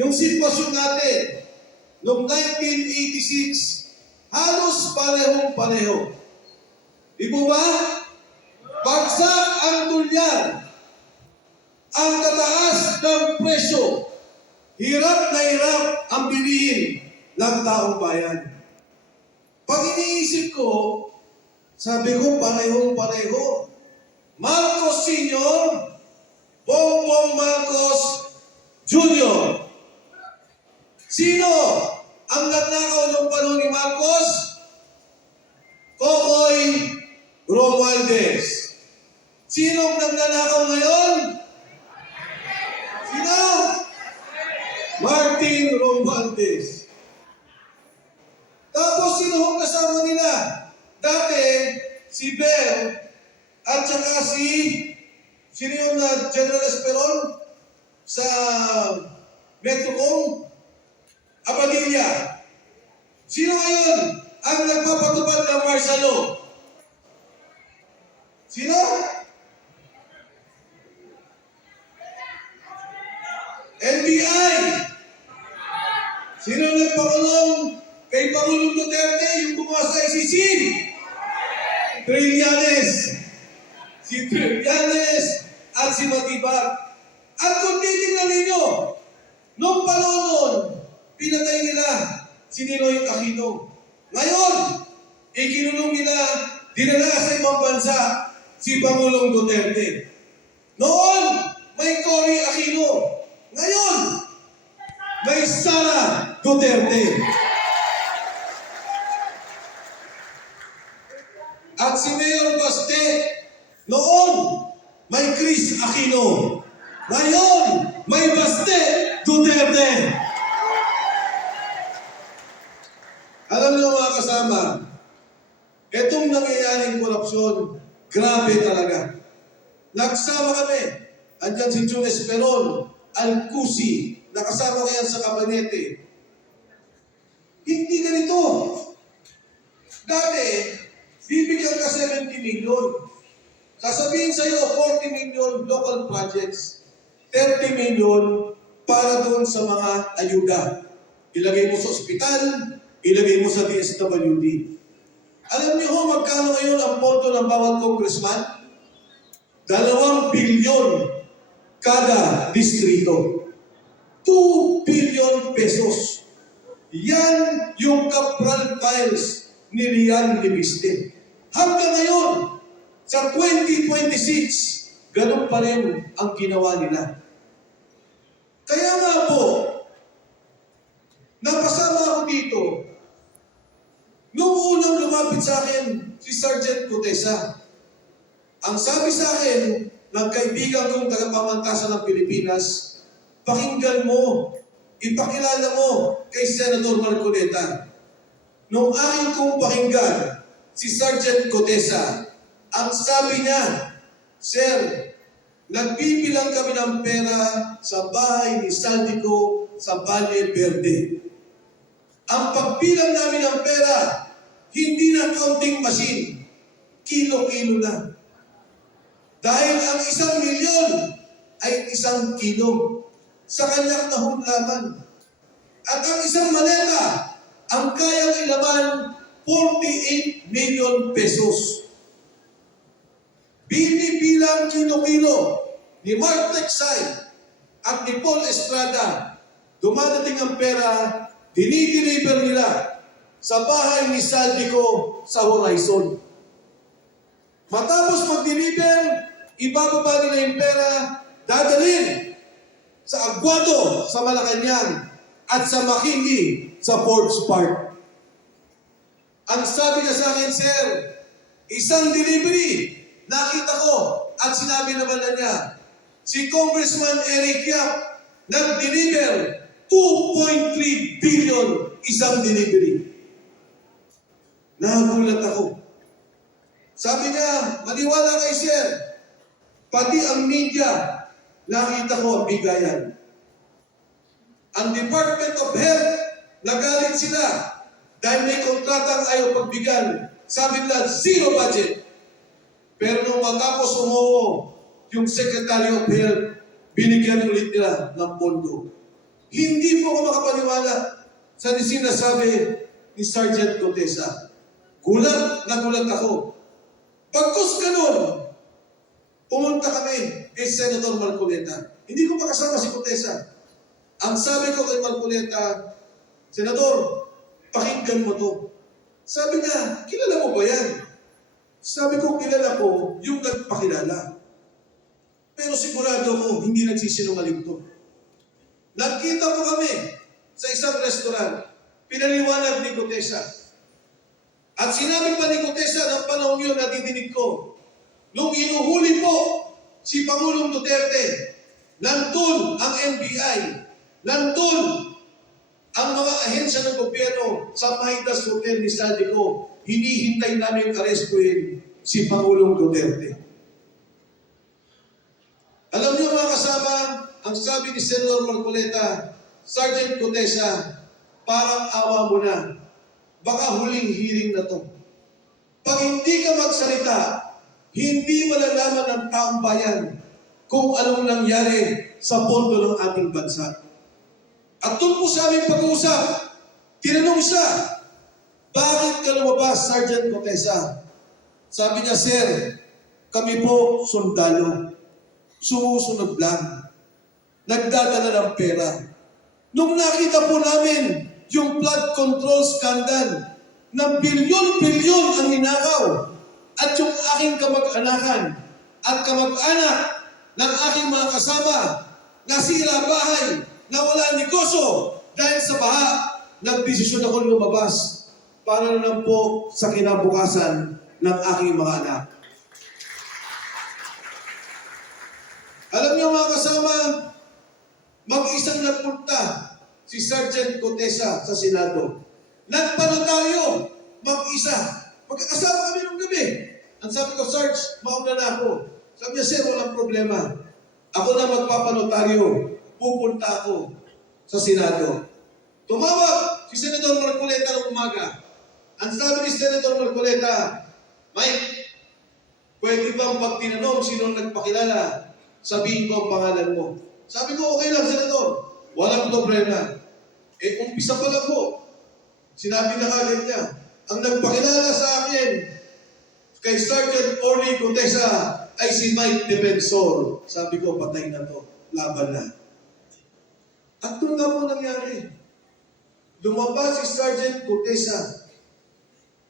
Yung sitwasyon natin, noong 1986, halos parehong-pareho. Di po ba? Bagsak ang dolyar. Ang tataas ng presyo. Hirap na hirap ang bilihin ng taong bayan. Pag iniisip ko, sabi ko parehong-pareho. Marcos Sr., Bongbong Marcos Jr. Sino ang nagnakaw ng panahon ni Marcos? Kokoy Romualdez. Sino ang nagnanakaw ngayon? Sino? Martin Romualdez. Tapos sino ang kasama nila? Dati, si Bel at saka sino yung General Esperon sa Metrocom? Apadilla. Sino ngayon ang nagpapatupad ng martial law? Sino? NBI. Sino nagpakulong kay Pangulong Duterte yung gumawa sa ICC? Trillanes. Si Trillanes at si Matibag. At kung titignan ninyo, nung panahon pinatay nila si Ninoy Aquino. Ngayon, ikinulong nila, dinala sa ibang bansa si Pangulong Duterte. Noon, may Cory Aquino. Ngayon, may Sara Duterte. At si Mayor Baste, noon, may Chris Aquino. Ngayon, may Baste Duterte. Alam niyo mga kasama, itong nangyayaring korupsyon, grabe talaga. Nagsama kami. Andyan si Jun Esperon, Alcusi, nakasama ko yan sa kabinete. Hindi ganito. Dati, bibigyan ka 70 million. Sasabihin sa iyo, 40 million local projects, 30 million para doon sa mga ayuda. Ilagay mo sa ospital, ilagay mo sa DSWD. Alam niyo ho, magkano ngayon ang pondo ng bawat congressman? 2 bilyon kada distrito. 2 billion pesos. Yan yung Capral Files ni Rian Libiste. Hanggang ngayon, sa 2026, ganun pa rin ang ginawa nila. Kaya nga po, napasama ako dito. Noong unang lumapit sa akin si Sergeant Cotesa, ang sabi sa akin ng kaibigan kong tagapamantasan ng Pilipinas, pakinggan mo, ipakilala mo kay Senator Marcoleta. Noong akin kong pakinggan si Sergeant Cotesa, ang sabi niya, Sir, nagbibilang kami ng pera sa bahay ni Saldico sa Valle Verde. Ang pagbilang namin ng pera, hindi na counting machine, kilo-kilo na. Dahil ang 1 milyon ay 1 kilo sa kanyang nahulaman. At ang isang maleta, ang kayang ilaman, 48 million pesos. Binibilang kilo-kilo ni Mark Texay at ni Paul Estrada, dumadating ang pera, dinideliver nila sa bahay ni Saldico sa Horizon. Matapos mag-deliver, ibababa nila yung pera, dadalhin sa Aguado sa Malacanang at sa Makindi sa Forbes Park. Ang sabi niya sa akin, Sir, isang delivery, nakita ko at sinabi naman na niya, si Congressman Eric Yap nag-deliver 2.3 billion isang delivery. Nagulat ako. Sabi niya, maniwala kay Sir, pati ang media, nakita ko ang bigayan. Ang Department of Health, nagalit sila dahil may kontratang ayaw pagbigyan. Sabi nila, zero budget. Pero nung matapos umuo, yung Secretary of Health, binigyan ulit nila ng pondo. Hindi po ako makapaniwala sa sinasabi ni Sergeant Gutesa. Gulat na gulat ako. Pagkus ganun, pumunta kami kay Senator Marcoleta. Hindi ko pa kasama si Gutesa. Ang sabi ko kay Marcoleta, Senador, pakinggan mo to. Sabi niya, kilala mo ba yan? Sabi ko, kilala ko yung nagpakilala. Pero sigurado ko, hindi nagsisinungaling to. Nagkita po kami sa isang restaurant. Pinaliwanag ni Gutesa. At sinabi pa ni Gutesa ng panahon yun na didinig ko, nung inuhuli po si Pangulong Duterte, nandun ang NBI, nandun ang mga ahensya ng gobyerno sa Maidas Hotel ni Saldico, hinihintay namin arestuhin si Pangulong Duterte. Alam niyo mga kasama, ang sabi ni Senator Marcoleta, Sergeant Gutesa, parang awa mo na. Baka huling hearing na to. Pag hindi ka magsalita, hindi malalaman ng taong bayan kung anong nangyari sa pondo ng ating bansa. At doon po sa aming pag-uusap, tinanong siya, bakit ka lumabas, Sergeant Gutesa? Sabi niya, Sir, kami po sundalo. Sumusunod lang. Nagdadala ng pera. Nung nakita po namin yung flood control scandal na bilyon-bilyon ang ninakaw at yung aking kamag-anakan at kamag-anak ng aking mga kasama nasira bahay, nawala negosyo dahil sa baha, nagdesisyon ako lumabas para na lang po sa kinabukasan ng aking mga anak. Alam niyo mga kasama, mag-isang nagpunta si Sergeant Gutesa sa Senado. Nagpanotaryo, mag-isa. Magkakasama kami nung gabi. Ang sabi ko, Sarge, mauna na ako. Sabi niya, Sir, walang problema. Ako na magpapanotaryo. Pupunta ako sa Senado. Tumawag si Senator Marcoleta ng umaga. Ang sabi ni Senator Marcoleta, Mike, pwede bang pag tinanong sino nagpakilala, sabihin ko ang pangalan mo. Sabi ko, okay lang, Senator. Walang problema. Umpisa pa lang po. Sinabi na kagad niya, ang nagpakilala sa akin kay Sergeant Orly Gutesa ay si Mike Defensor. Sabi ko, patay na to. Laban na. At doon nga po nangyari. Lumabas si Sergeant Gutesa.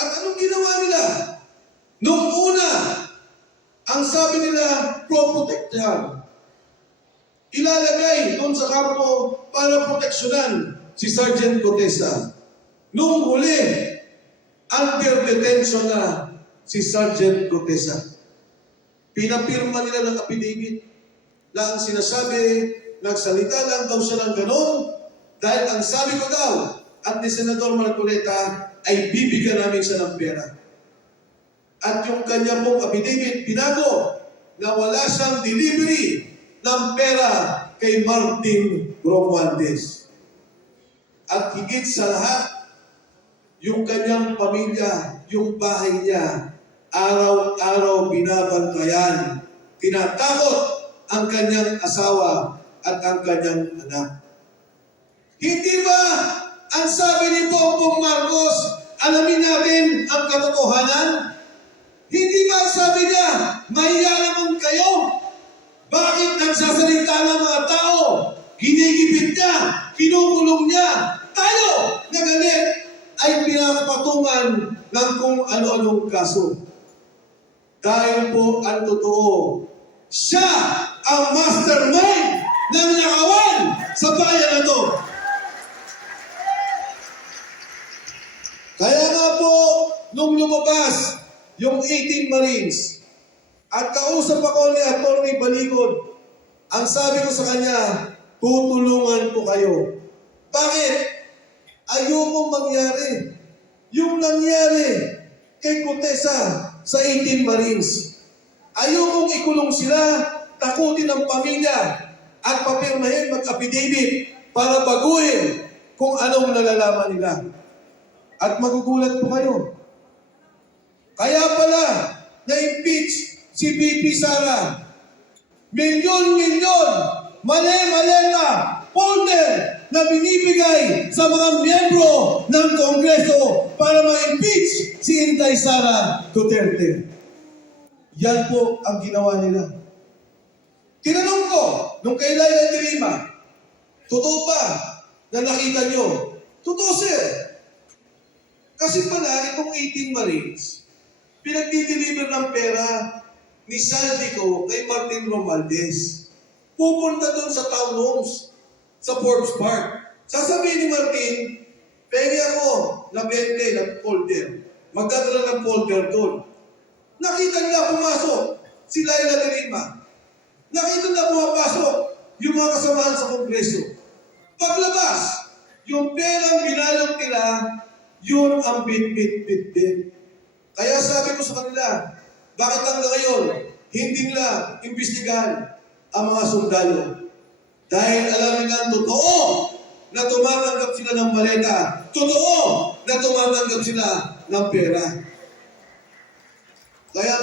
At anong ginawa nila? Noong una, ang sabi nila, pro-protector. Ilalagay doon sa kampo para proteksyonan si Sergeant Gutesa. Noong huli, under detention na si Sergeant Gutesa. Pinapirma nila ng affidavit na ang sinasabi, nagsalita lang daw siya ng ganon dahil ang sabi ko daw at ni Senator Marcoleta ay bibigyan namin siya ng pera. At yung kanya pong affidavit, binago na wala siyang delivery ng pera kay Martin Romualdez. At higit sa lahat, yung kanyang pamilya, yung bahay niya, araw-araw binabantayan. Tinatakot ang kanyang asawa at ang kanyang anak. Hindi ba ang sabi ni Bongbong Marcos, alamin natin ang katotohanan? Hindi ba ang sabi niya, mahiya naman kayo? Bakit nagsasalita ng mga tao? Ginigipit niya, kinukulong niya. Tayo, na galit, ay pinapatungan ng kung ano-anong kaso. Dahil po ang totoo, siya ang mastermind ng nakawan sa bayan na to. Kaya nga po, nung lumabas yung 18 Marines, at kausap ako ni Atty. Baligod, ang sabi ko sa kanya, tutulungan ko kayo. Bakit? Ayokong mangyari. Yung nangyari kay Gutesa sa 18 Marines. Ayokong ikulong sila, takutin ang pamilya, at papirmahin mag-affidavit para baguhin kung anong nalalaman nila. At magugulat po kayo. Kaya pala, na-impeach si BP Sara. Milyon-milyon, mali-maleta, folder na binibigay sa mga miyembro ng Kongreso para ma-impeach si Inday Sara Duterte. Yan po ang ginawa nila. Tinanong ko, nung kay Laila de Lima, totoo ba na nakita nyo? Totoo, sir. Kasi pala, itong 18 Marines, pinagdi-deliver ng pera ni Saldico kay Martin Romualdez. Pupunta doon sa townhomes, sa Forbes Park. Sasabihin ni Martin, pwede ako na 20 na folder. Magdadala ng folder doon. Nakita nila pumasok si Laila de Lima. Nakita nila pumapasok yung mga kasamahan sa Kongreso. Paglabas, yung perang binalot nila, yun ang bit-bit-bit-bit. Kaya sabi ko sa kanila, bakit hanggang ngayon, hindi nila imbestigahan ang mga sundalo? Dahil alam nila totoo na tumatanggap sila ng maleta. Totoo na tumatanggap sila ng pera. Kaya